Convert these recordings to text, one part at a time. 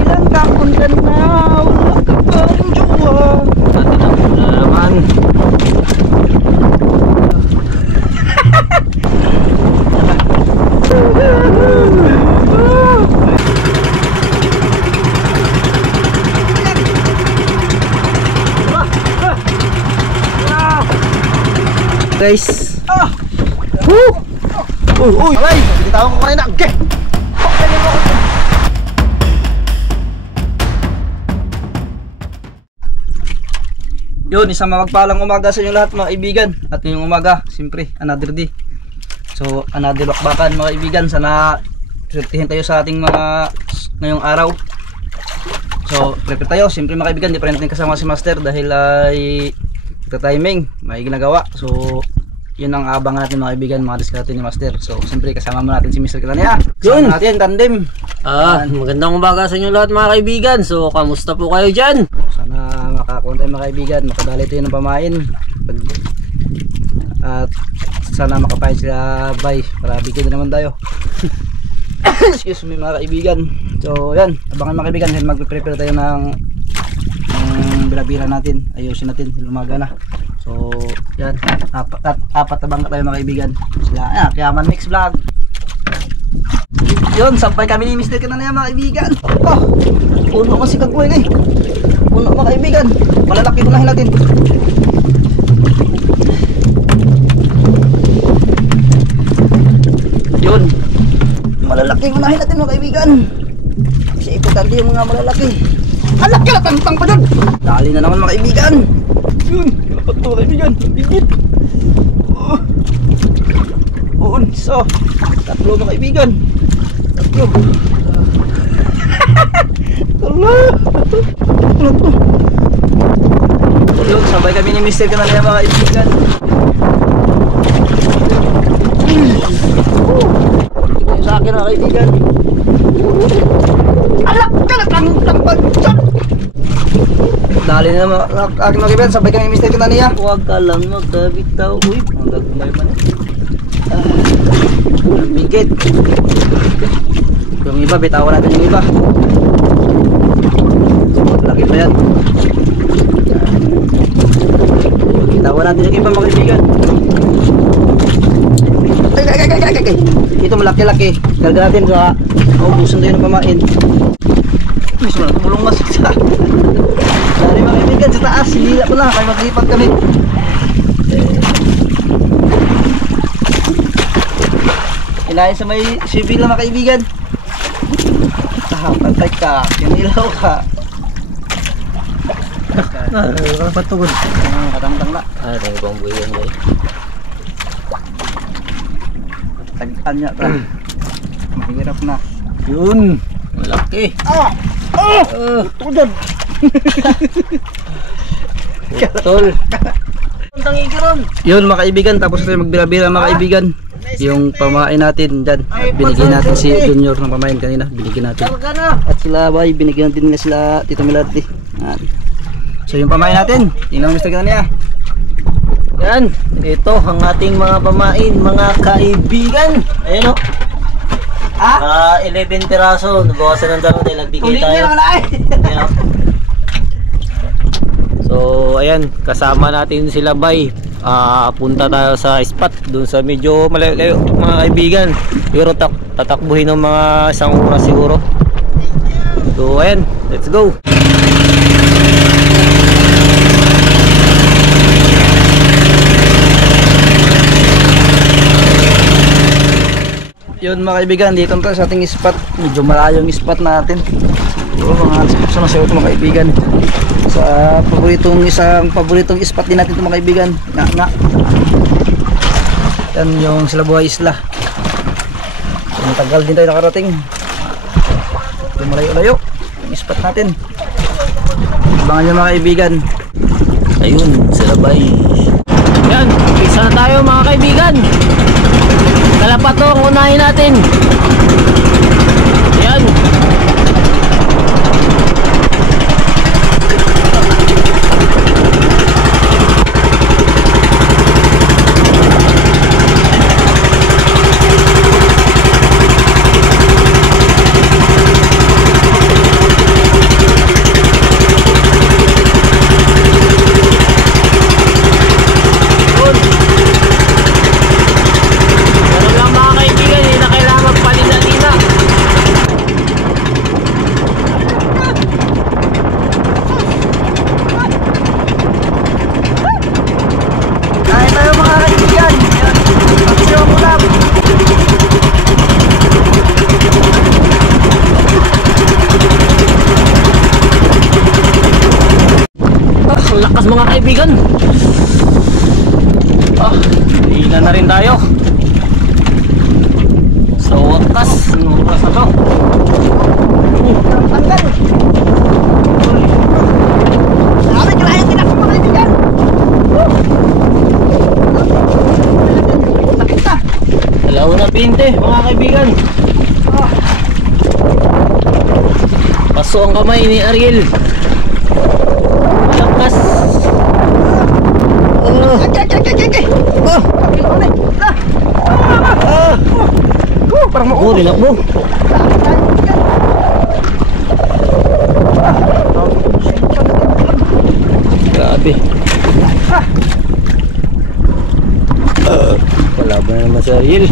Ilang kapon ka na. Wala ka pa rin jowa. Naman. Guys. Uy, alay, bitawan ko kanina. Okay. Yun, isang mapagpalang umaga sa inyo lahat mga kaibigan. At ngayong umaga, siyempre, another day. So, another bakbakan mga kaibigan. Sana surtihin tayo sa ating mga ngayong araw. So, prepare tayo. Siyempre mga kaibigan, di pa rin natin kasama si Master dahil ay timing, may ginagawa. So, yun ang abangan natin mga kaibigan, mga diskarte ni Master. So, siyempre kasama mo natin si Mr. Kitania. Kasama natin, tandem. Magandang umaga sa inyo lahat mga kaibigan. So, kamusta po kayo dyan? Sana makakuha tayo mga kaibigan, makadali tayo ng pamain. At sana makapain sila bay, para bigyan din naman tayo. Excuse me mga kaibigan. So, yan, abangan mga kaibigan, dahil mag-prepare tayo ng bilabira natin, ayusin natin, lumaga na. So yan, apat na bangka tayo mga kaibigan. Sila, Kiaman Mix Vlog. Yun, sampay kami ni Mr. Kitania mga kaibigan. Puno kasi kagway eh. Puno mga kaibigan, malalaki unahin natin. Yun, malalaki unahin natin mga kaibigan. Kasi importante yung mga malalaki. Alak ka na, tantang pa dyan. Dali na naman mga kaibigan. Yun, dapat to kaibigan. Bigit. Isa. Tatlo mga kaibigan. Tatlo. Tatlo. Yun, sabay kami ni Mr. Kitania mga kaibigan. Ito yung sa akin mga kaibigan. Alak ka na, tantang pa dyan. Dali na naman aking mga kaibigan, sabay kami ni Mr. Kitania. Huwag ka lang magkabitaw. Uy, ang gagumay man eh. Ang bigit. Yung iba, bitawan natin yung iba. Laki pa yan. Bitawan natin yung iba mga kaibigan. Ay. Ito malaki-laki. Galga natin sa ubusan tayo ng pamain. Uy, sumala, tumulong nga sa dari mga kaibigan sa taas, sinila ko lang, kaya maglipad kami. Ilahin sa may civil na mga kaibigan. Pantay ka, yung ilaw ka. Patugod. Katang-tang na. Tayo bang buhay yan guys. Tag-an niya ka. Mahirap na. Yun, malaki. Tudod. Tol. Yun mga kaibigan, tapos tayo magbira-bira mga kaibigan. Yung pamain natin dyan. At binigyan natin si Junior ng pamain kanina. Binigyan natin. At sila bay, binigyan natin nga sila Tito Milarte. So yung pamain natin, tingnan mo Mr. Kitania. Yan, ito ang ating mga pamain, mga kaibigan. Ayan o. 11 piraso, nabawasan ng dalawa dahil nagbigay tayo. Ayan, so ayan, kasama natin sila bay. Punta tayo sa spot dun sa medyo malayo mga kaibigan, pero tatakbuhin ng mga isang oras siguro. So ayan, let's go. Yun mga kaibigan, dito tayo sa ating spot. Medyo malayo yung spot natin. Mga sunod mga kaibigan. Sa paboritong spot din natin ito mga kaibigan. Yan yung Silabuhay Isla. Ang tagal din tayo nakarating. Ito malayo-layo yung spot natin. Abangan nyo mga kaibigan. Ayun, Silabay. Yan, isa na tayo mga kaibigan. Kalapat to ang unahin natin. Yan. mga kaibigan. Ilan na rin tayo. Sa wakas, anong oras na to? Tanggal. Sabi nyo ayaw tinakot mga kaibigan. Sakit na. 1:20 mga kaibigan. Paso ang kamay ni Ariel. Malakas. Parang Oh, dinakbo. Grabe. Wala ba na naman si Ariel?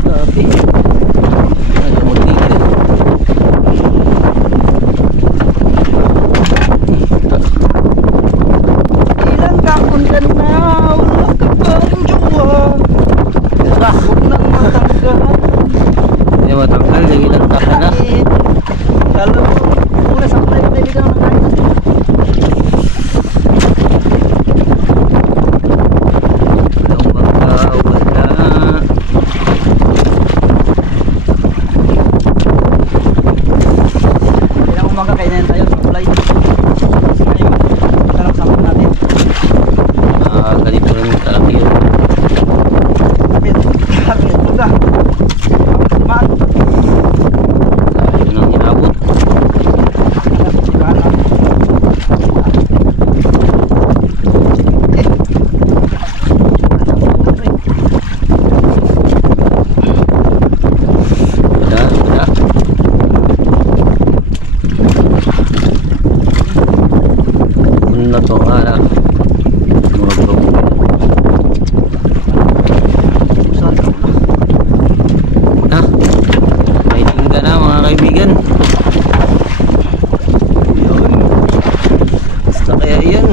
Grabe. Ayaw magtigil. ilang kapon ka na, wala ka parang jowa. Huwag nang matanggal. Hindi matanggal, hindi lang taka na. Lalo, muna sa tayo kaibigan ng kain. Ilang umaga kainin tayo sa kulay. Ngayon, sarap sapat natin. Ganito rin kalaki yun. Kapit, buga. Tumaan. Yun ang inabot. Wala. Ano to ara? May tingga na mga kaibigan. Yun. Basta kaya yan.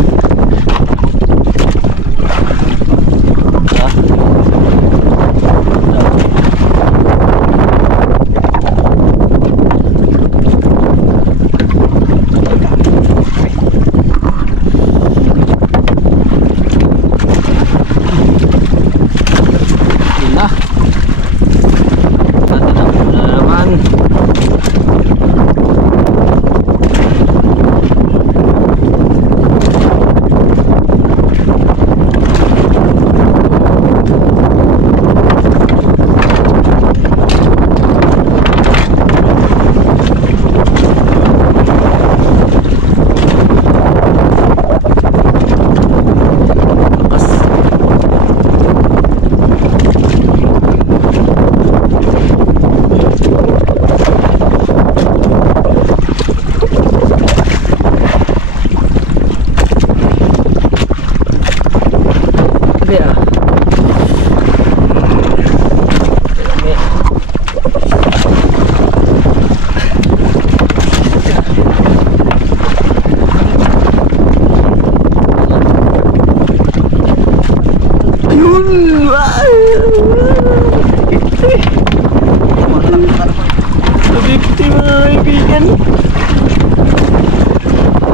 Bibigti mga kaibigan.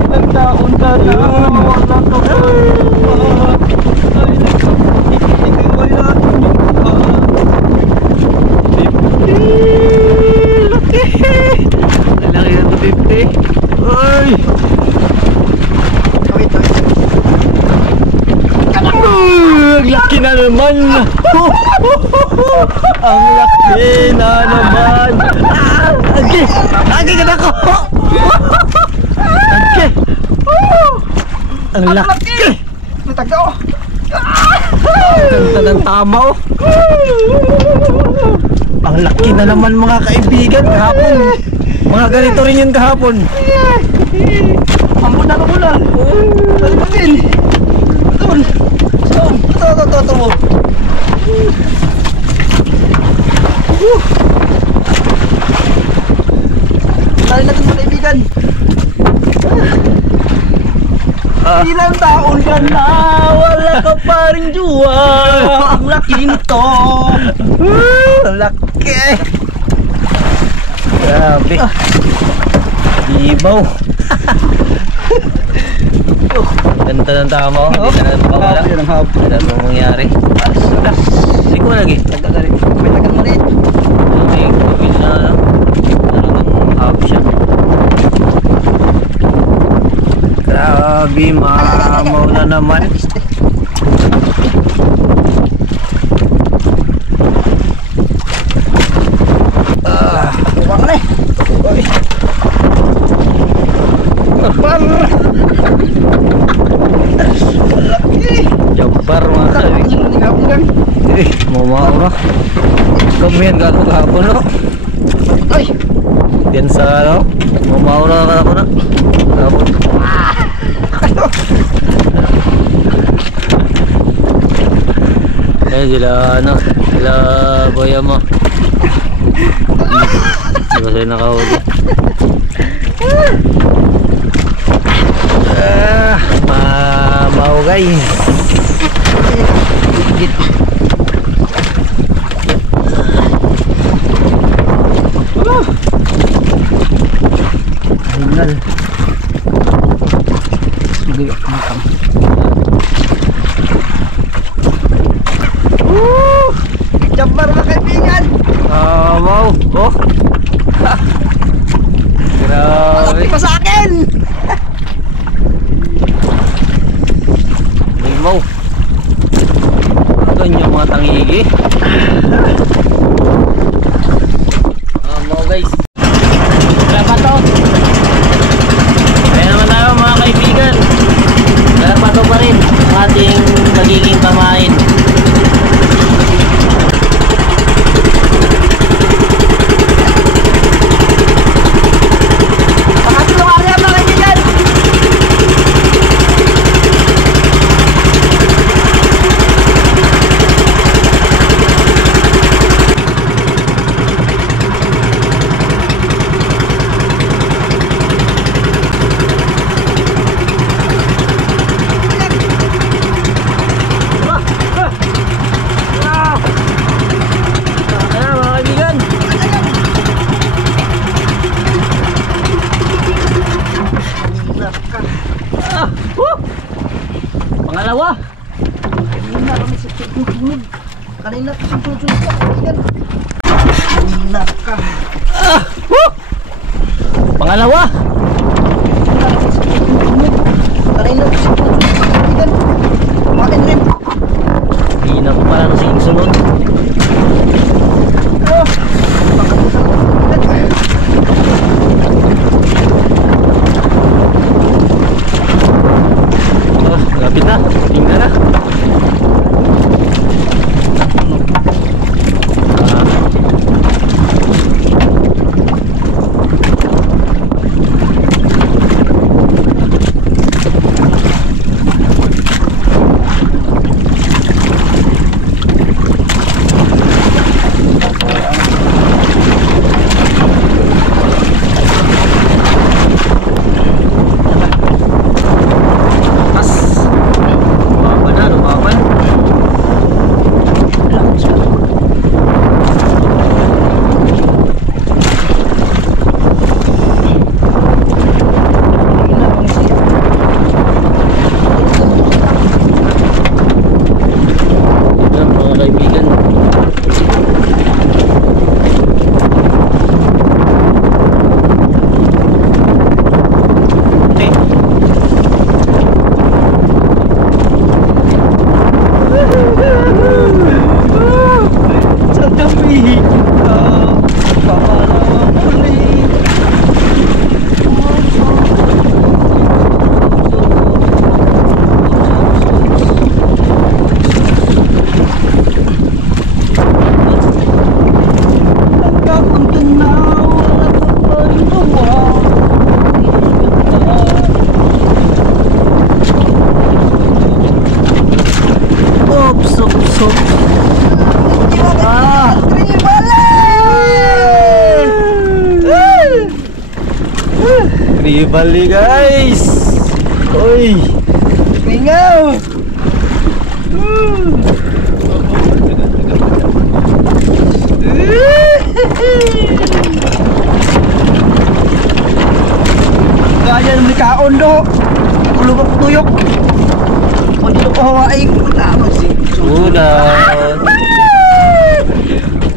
Ilang taon ka na, wala ka pa. Ay, nagkakitiway natin yung pa. Bibigti, laki. Lalaki na ito, Bibigti. Ay! Wait. Ang laki na naman. Ang laki na naman. Lagi ka na ko. Ang laki. Natagda ko. Ganda ng tama oh. Ang laki na naman mga kaibigan kahapon. Mga ganito rin yun kahapon. Ambon na ulan. Balik din. Doon. Ito. Lali natin mga kaibigan. Ilang taon ka na, wala ka pa rin juwa. Ang laki nito. Ang laki. Grabe. Ibaw. Ganda ng tama oh. Hindi ka na makawala. Yan ang hapon. Wala mong mangyari. Hindi ko lagi. Tagal may tagal mo rin. Okay, gawin na lang. Talagang hap siya. Grabe, mamaw na naman. Kuha ka na eh. Uy. Kapal. Laki. Jabbar mga sabi. Ang hapon kan. Mamaw na. Kamihan ka ako kahapon no. Ay. Yan sa ano. Mamaw na ako na. Kahapon. Sila ano. Sila boya mo. Di ba sila nakahuli? Mamaw guys. Hingal. Sige, matang. Jabbar mga kaibigan. Wow. Oh. Grabe. Malaki pa sa akin. Limaw. Ganyan mga tangigi. Mau guys. Salamat to. Kaya naman tayo mga kaibigan. Salamat to pa rin ang ating magiging pamain. Pangatlong area mga kaibigan. Pangalawa. Kanina kami sa tunog. Kanina sa tunog ka kaibigan. Kanina ka. Pangalawa. Kanina sa tunog ka kaibigan. Kumain rin. Hindi na ko pala sa sunod. Lapit na. Tingnan na. Bali guys. Uy. Mingaw. ay tama si Ulan.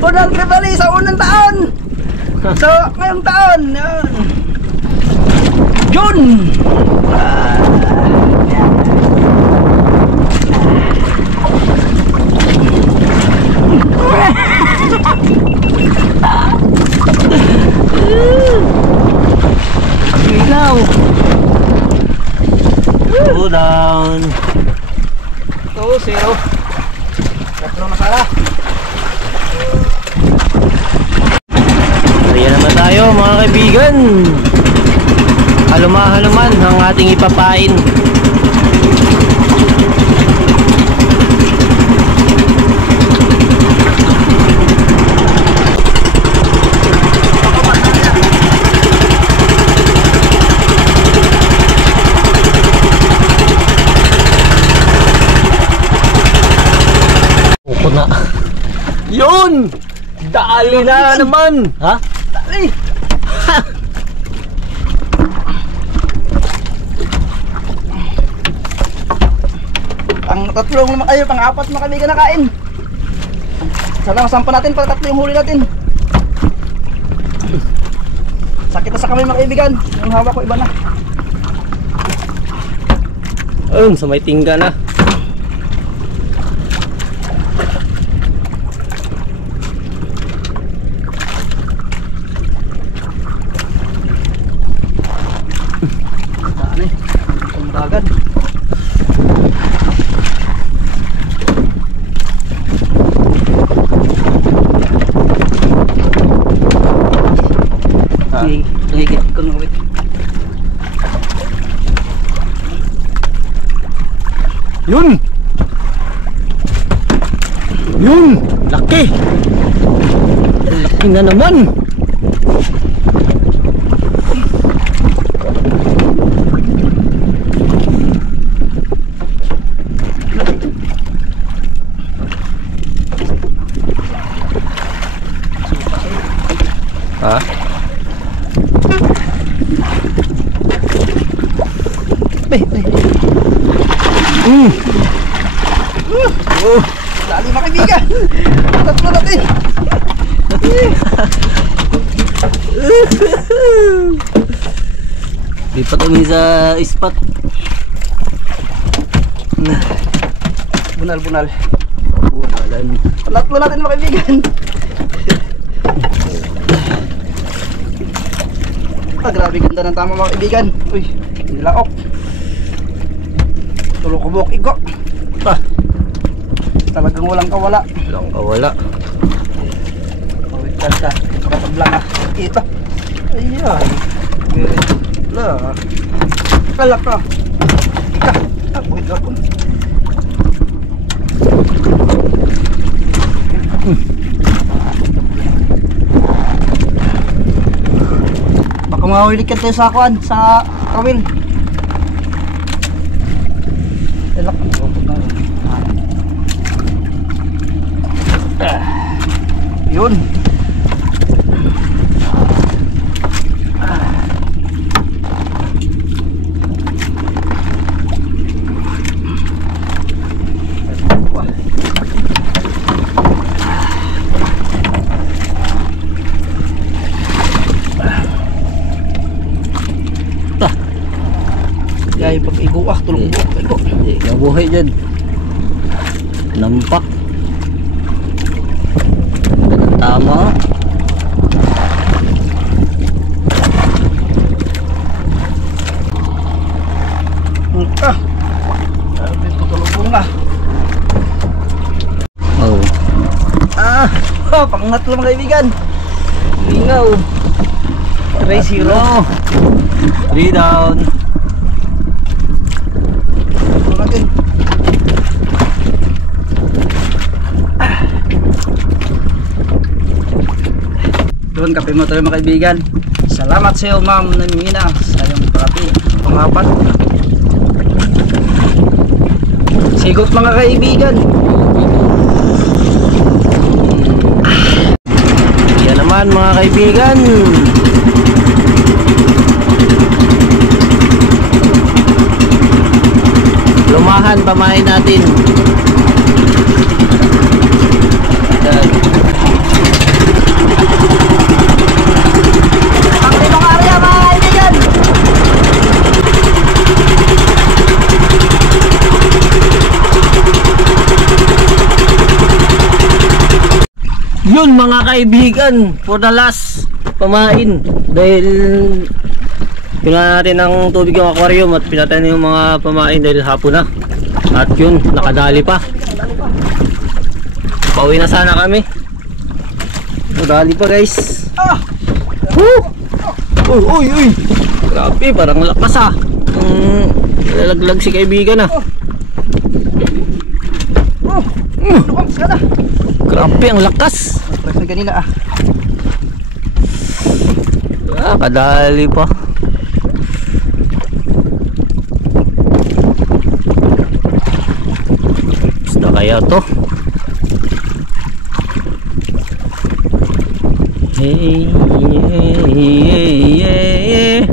Unang tribali sa unang taon. So, ngayong taon. Yun. Ilaw. Ulan. 2-0. Tatlo na pala. Ayan naman tayo mga kaibigan. Haluma-haluman ang ating ipapain. Upo na. Yun! Dali na naman! Ha? Dali! Pang tatlong naman kayo, pang apat na kami kinakain. Sana masampa natin para tatlo yung huli natin. Sakit na sa kamay mga kaibigan. Yung hawak ko iba na. Ayun, sa may tingga na. Dami. Kumbagan. Higit ko na wait. Yun! Yun! Laki! Laki na naman! Ha? Lalo mga kaibigan. Tatlo natin. Lipat kami sa spot. Bunal-bunal. Buwalan. Tatlo natin mga kaibigan. Grabe ganda ng tama mga kaibigan. Uy, nilaok. Tulok-kubok igo. Talagang walang kawala. Walang kawala. Wait ka. Kapaglang ah. Ito. Ayan. Wala. Kala ka. Ika. Wait ka po. Baka mahulikan tayo sa akuan. Sa kawil. Elak. Yun. Kaya pag igo tulong buhok igo. Hindi, nabuhay dyan. Nampak. Tama. Sabi ko tulong na. Oh. Pang natlo mga kaibigan. Lingaw. 3-0. 3 down. Ito natin. Doon kape mo tayo mga kaibigan. Salamat sa iyo ma'am Namina sa iyong kape. Pangapat. Sigot mga kaibigan. Yan naman mga kaibigan. pamahin natin. Yan. Ang limang area mga kaibigan. Yun mga kaibigan, for the last pamain, dahil pinuha natin ng tubig yung aquarium at pinatay na yung mga pamain dahil hapon na. At yun, nakadali pa. Pauwi na sana kami. Nakadali pa guys. Uy, uy. Grabe, parang lakas ah. Lalaglag si kaibigan ah. Grabe, ang lakas. Press na kanila ah. Kadali pa. Basta kaya to. Hey, yeah.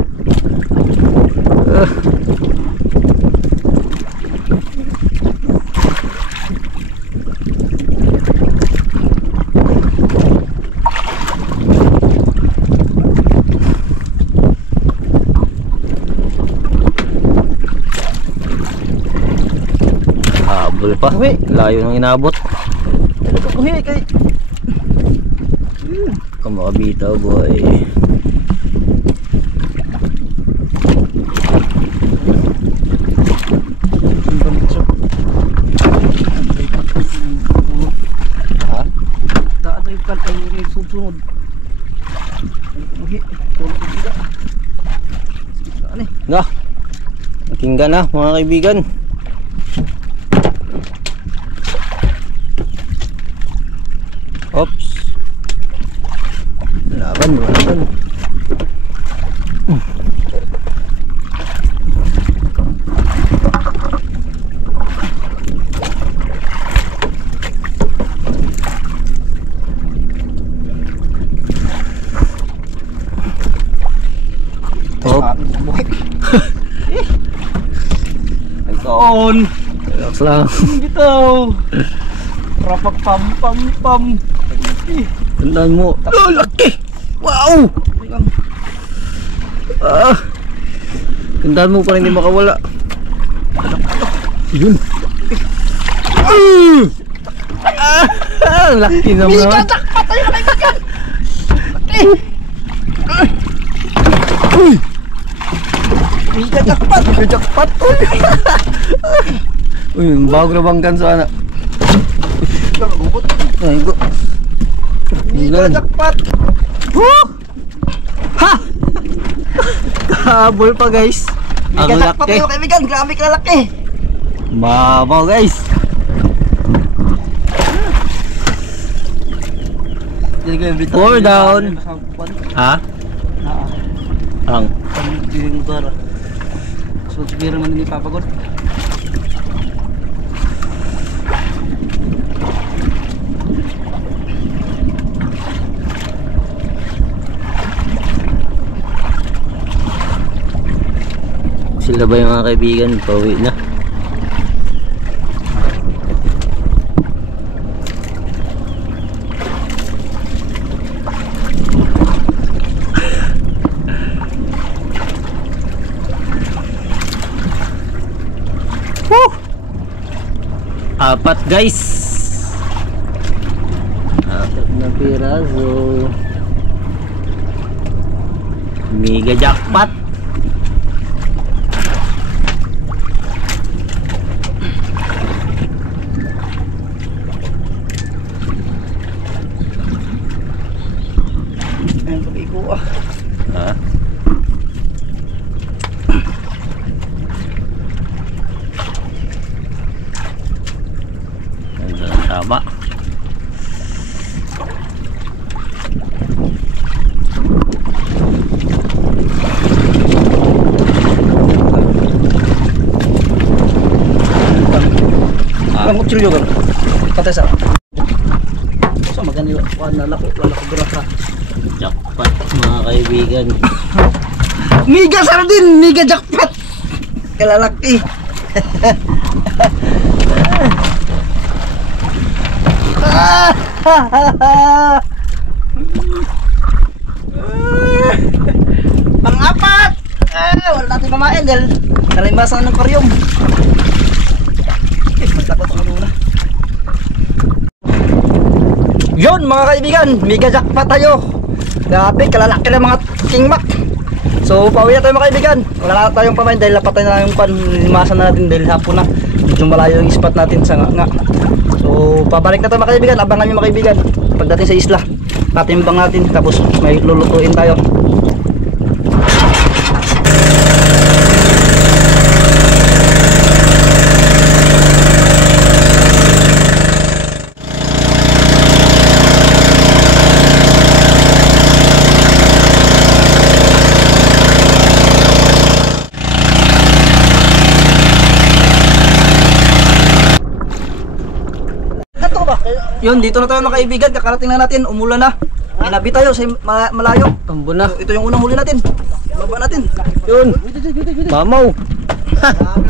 Habol pa. Layo nang inabot. Uhi kay. Kumakabitaw boy. Ha? Daan tayo kalpay ni sunod. Uhi. Na. Matingga na mga kaibigan. Oops. Laban. Nagkaon. Relax lang. Bitaw. Rapak pam. Tandaan mo. Oh, laki! Wow! Tandaan mo para hindi makawala. Yun. Laki naman. Mika, jackpot tayo na kaibigan. Laki. Mika, jackpot. Uy, bago na bangkan sa anak. Ay, go. Mika, jackpot. Ha! Kahabol pa guys. Mika, Ang jackpot laki. tayo kaibigan. Grabe ka laki. Mabaw guys. Four down. Ha? Ang Pang-diring utara. So, siguro man hindi papagod. sila ba yung mga kaibigan? Pauwi na. Apat guys, apat na piraso. Mega jackpot. Ayun pag-iko ah. Ha? Tama. Ang kutsilyo kan. Patay sa. So magani lalako duraka. Jackpot mga kaibigan. Mega sardin, mega jackpot. Kalalaki. Pang-apat! Wala natin mamain dahil nalimasan ng karyong. Magtakot ako muna. Yun mga kaibigan, mega jackpot tayo. Grabe, kalalaki ng mga King Mac. So pauwi na tayo mga kaibigan. Wala na tayong pamain dahil napatay na yung panlimasan na natin dahil hapon na. Medyo malayo yung spot natin sa nga. So pabalik na tayo mga kaibigan. Abangan nyo mga kaibigan pagdating sa isla. Patimbang natin tapos may lulutuin tayo. Yun, dito na tayo mga kaibigan, kakarating na natin, umulan na. Inabi tayo sa malayo. Tambo na. Ito yung unang huli natin. Baba natin. Yun. Mamaw.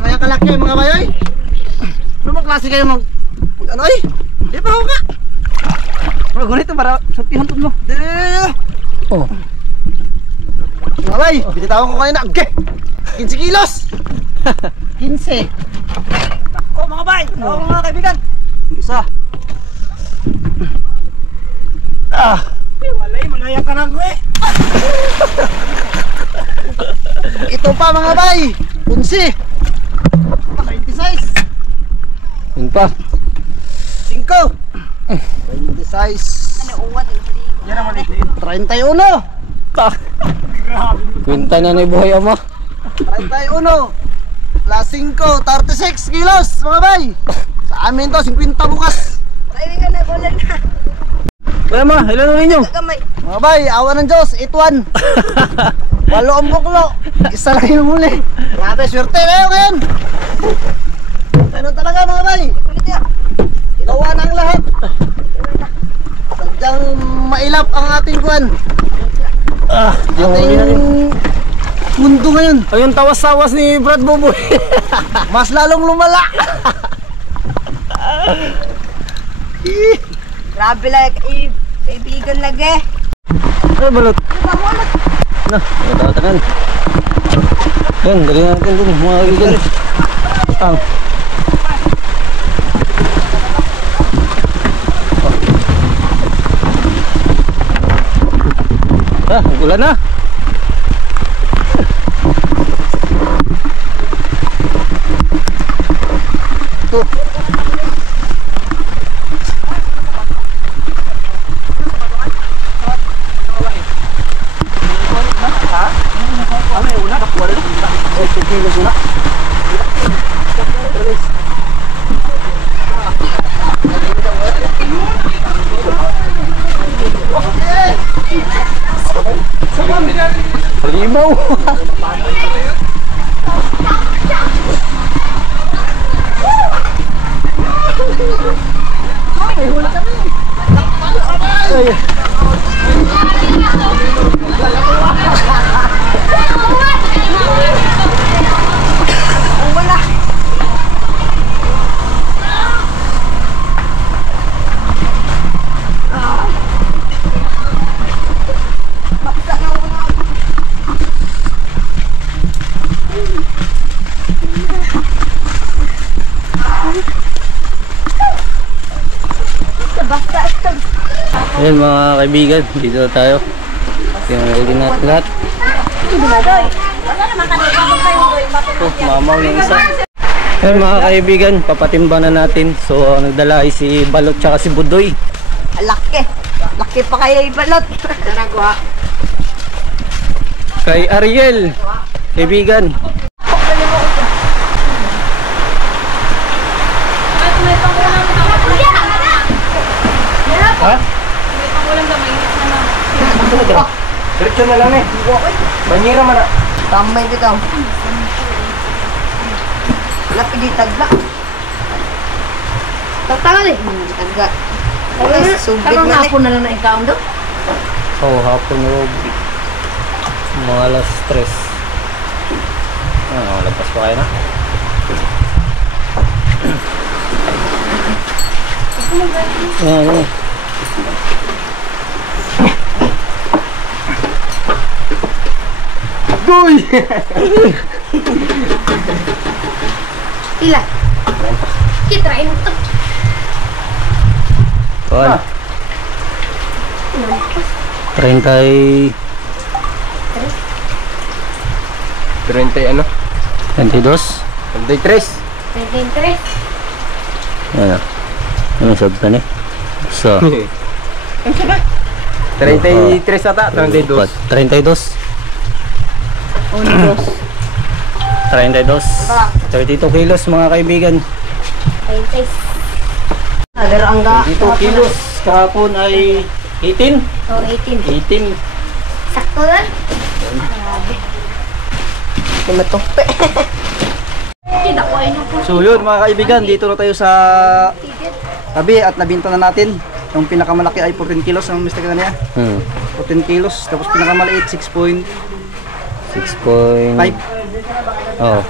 Kaya kalaki mga bayoy. Ano mga klase kayo mag... Ano eh? Di pa ako ka. Bro, ganito para sapihan to mo. Oh. Mga bay, binitawan ko kayo na. Okay. 15 kilos. 15. Oh mga bay, mga kaibigan. Isa. Malaya ka na ko eh. Ito pa mga bay. 11. 26. Yun pa. 5. 26. Yan ang maliit. 31. Kwenta na ni buhay ama. 31. Plus 5. 36 kilos mga bay. Sa amin to 50 bukas. Wala ma, ilan ulit nyo? Mga bay, awa ng Diyos, 8-1. 8 ang buklo. Isa lang yung huli. Grabe, swerte kayo ngayon. Ano talaga mga bay? Ilawa na ang lahat. Sadyang mailap ang ating kuwan. Ating mundo ngayon. Ayun, tawas-tawas ni Brad Boboy. Mas lalong lumala. Grabe lang, kaibigan lagi. Ay, balot. Na, matatakan. Yan, dali natin dun, mga kaibigan. Ulan na. Limaw. Ayan mga kaibigan, dito na tayo. Tingnan natin lahat. Mamaw ng isa. Ayan mga kaibigan, papatimbang na natin. So nagdala ay si Balot tsaka si Budoy. Laki. Laki pa kaya ibalot. Kay Ariel, kaibigan. Ha? Diretso na lang eh. Banyera man na. Tambay bitaw. Lapi di tagla. Tagtagal eh. Tagla. Subit na ako na lang na ikaw do. Oh, hapon yung mga alas 3. Ano, lagpas pa kayo na? Ano. Goy! Ila. Kitrain ito. Kuan. 30 30 ano? 22. 33. 23. Ano? Ano sabta ni? So, 33 ata, 32. 32. Undos. 32. 32 kilos mga kaibigan. 20. Agar angga. 32 kilos. Kahapon ay 18. Oh, 18. 18. Sakto na. Grabe. Kumatupe. Kita ko ay nung So yun mga kaibigan, dito na tayo sa tabi at nabinta na natin. Yung pinakamalaki ay 14 kilos ang mistake na niya. 14 kilos, tapos pinakamaliit 6.5. 6.5. Oh.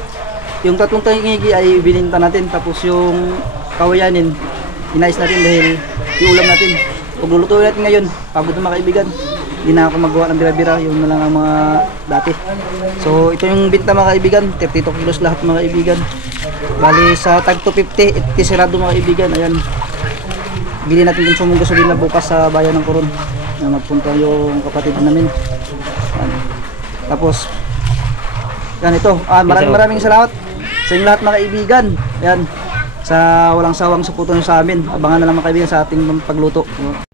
Yung tatlong tangigi ay bininta natin, tapos yung kawayanin inayos natin dahil iulam natin. Pag lulutuin natin ngayon, pagod na mga kaibigan, hindi na ako magawa ng bira-bira, yun na lang ang mga dati. So ito yung binta mga kaibigan, 32 kilos lahat mga kaibigan. Bali sa tag 250, itisirado mga kaibigan. Ayan, bili natin yung sumong gasolina bukas sa bayan ng Coron na magpunta yung kapatid namin. Ayan. Tapos yan ito, maraming salamat sa inyong lahat mga kaibigan. Ayan, sa walang sawang suporta nyo sa amin. Abangan na lang mga kaibigan sa ating pagluto.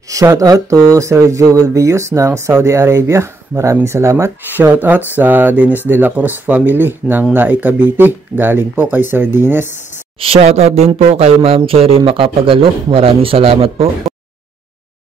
Shout out to Sir Joel Villos ng Saudi Arabia. Maraming salamat. Shout out sa Dennis De La Cruz family ng Naik Cavite. Galing po kay Sir Dennis. Shout out din po kay Ma'am Cherry Macapagalo. Maraming salamat po.